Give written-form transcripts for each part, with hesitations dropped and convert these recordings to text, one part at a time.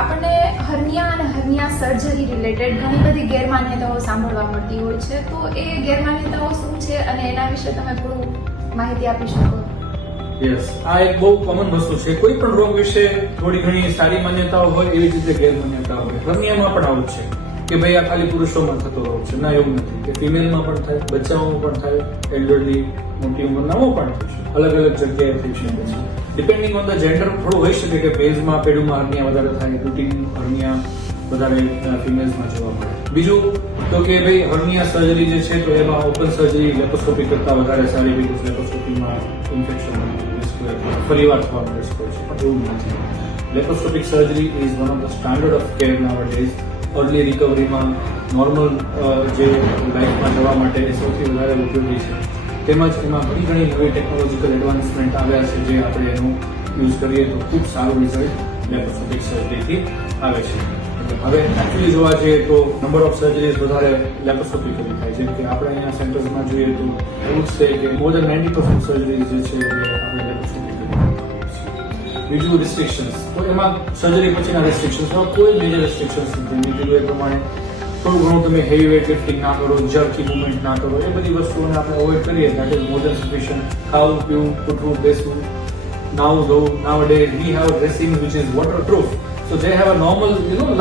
આપણને હર્નિયા અને હર્નિયા surgery related ઘણી બધી ગેરમાન્યતાઓ સાંભળવા મળતી હોય છે, તો એ ગેરમાન્યતાઓ શું છે અને એના વિશે તમે થોડું માહિતી આપી શકો? યસ, આ એક બહુ કોમન વસ્તુ છે. કોઈ પણ રોગ વિશે થોડી ઘણી સારી માન્યતાઓ હોય, એવી જ રીતે ગેરમાન્યતાઓ હોય. હર્નિયામાં પણ આવું જ છે કે ભાઈ આ ખાલી પુરુષોમાં થતો રોગ છે. ના, એવું નથી. કે ફિમેલમાં પણ થાય, બચ્ચાઓમાં પણ થાય, એલ્ડરલી, મોટી ઉંમરનામાં પણ થઈ શકે, અલગ અલગ જગ્યાએ થઈ શકે છે. ડિપેન્ડિંગ ઓન ધ જેન્ડર થોડું હોઈ શકે કે મેલ્સમાં પેડુમાં હર્નિયા વધારે થાય, રૂટીન હર્નિયા વધારે ફિમેલ્સમાં જોવા મળે. બીજું તો કે ભાઈ હર્નિયા સર્જરી જે છે તો એમાં ઓપન સર્જરી લેપ્રોસ્કોપી કરતા વધારે સારી, બીકોઝ લેપ્રોસ્કોપીમાં ઇન્ફેક્શન ફરીવાર થવાનો રિસ્ક હોય છે, પણ એવું નથી. Laparoscopic surgery is one of the standard of care nowadays. Early રિકવરીમાં નોર્મલ જે લાઈફમાં જવા માટે એ સૌથી વધારે ઉપયોગી છે. તેમજ એમાં ઘણી નવી ટેકનોલોજીકલ એડવાન્સમેન્ટ આવ્યા છે, જે આપણે એનું યુઝ કરીએ તો ખૂબ સારું રિઝલ્ટ લેપ્રોસ્કોપિક સર્જરીથી આવે છે. હવે એકચ્યુઅલી જોવા જઈએ તો નંબર ઓફ સર્જરીઝ વધારે લેપ્રોસ્કોપિકલી થાય. જેમ કે આપણે અહીંયા સેન્ટર્સમાં જોઈએ તો એવું જ છે કે મોર દેન 90% સર્જરીઝ જે છે એ આપણે લેપ્રોસ્કોપિકલી કરીએ છીએ. બીજું રિસ્ટ્રિક્શન્સ, તો એમાં સર્જરી પછીના રિસ્ટ્રિક્શન્સમાં કોઈ મેજર રિસ્ટ્રિક્શન્સ નથી. મેં કીધું એ પ્રમાણે થોડું ઘણું તમે હેવી વેઇટ લિફ્ટિંગ ના કરો, જર્કી મૂવમેન્ટ ના કરો, એ બધી વસ્તુઓને આપણે અવોઇડ કરીએ, that is more than sufficient. ખાવું, પીવું, ઉઠવું, બેસવું, નાવું ધોવું. Nowadays we have dressing which is waterproof, so they have a normal,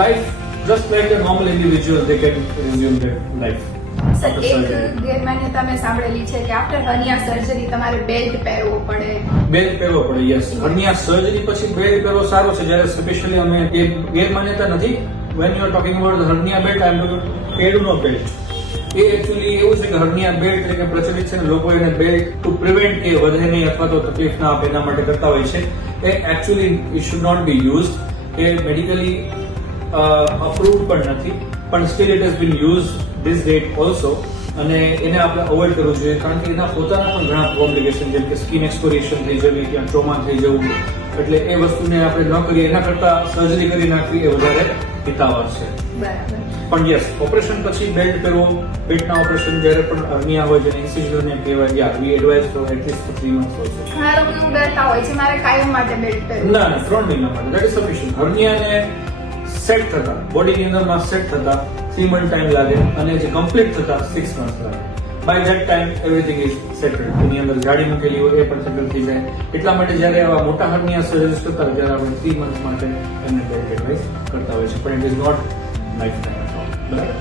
life just like a normal individual. They can resume their life. Sir, એક ગેરમાન્યતા મેં સાંભળેલી છે કે આફ્ટર હર્નિયા સર્જરી તમારે બેલ્ટ પહેરવો પડે. બેલ્ટ પહેરવો પડે, યસ. હર્નિયા સર્જરી પછી બેલ્ટ પહેરવો સારો છે. જ્યારે સ્પેશિયલી અમે એ ગેરમાન્યતા નથી. when you are talking about the hernia belt, I am talking પેડનો બેલ્ટ. એ એકચ્યુઅલી એવું છે કે હર્નિયા બેલ્ટ એટલે કે પ્રચલિત છે ને, લોકો એને બેલ્ટ ટુ પ્રિવેન્ટ કે વધે નહીં અથવા તો તકલીફ ના આપે એના માટે કરતા હોય છે. એ actually it should not be used. એ મેડિકલી અપ્રૂવડ પણ નથી, પણ still it has been use this date also. અને એને આપણે અવોઇડ કરવું જોઈએ, કારણ કે એના પોતાના પણ ઘણા કોમ્પ્લિકેશન, જેમ કે સ્કિન એક્સપોરિએશન થઈ જવી, ત્યાં ટ્રોમા થઈ જવું. એટલે એ વસ્તુને આપણે ન કરીએ, એના કરતા સર્જરી કરી નાખવી એ વધારે હિતાવહ છે. બરાબર. પણ યસ, ઓપરેશન પછી બેલ્ટ પહેરવું, પેટના ઓપરેશન જ્યારે પણ હર્નિયા હોય, જેને ઇન્સિઝન કહેવાય, we advise for at least 3 months also. ઘણા લોકો એવું ડરતા હોય છે મારે કાયમ માટે બેલ્ટ પહેરવું. ના, 3 મહિના માટે દેટ ઇઝ સફિશિયન્ટ. હર્નિયાને સેટ થતા, બોડીની અંદરમાં સેટ થતા 3 month ટાઈમ લાગે, અને જે કમ્પ્લીટ થતા 6 months લાગે. By that time everything is settled. એની અંદર જાડી મૂકેલી હોય એ પણ સેટલ થઈ જાય. એટલા માટે જ્યારે આવા મોટા હર્નિયા સર્જરી કરતા હોય ત્યારે આપણે 3 months માટે એમને બેલ્ટ એડવાઇઝ કરતા હોય છે, પણ it is not life time at all. બરાબર.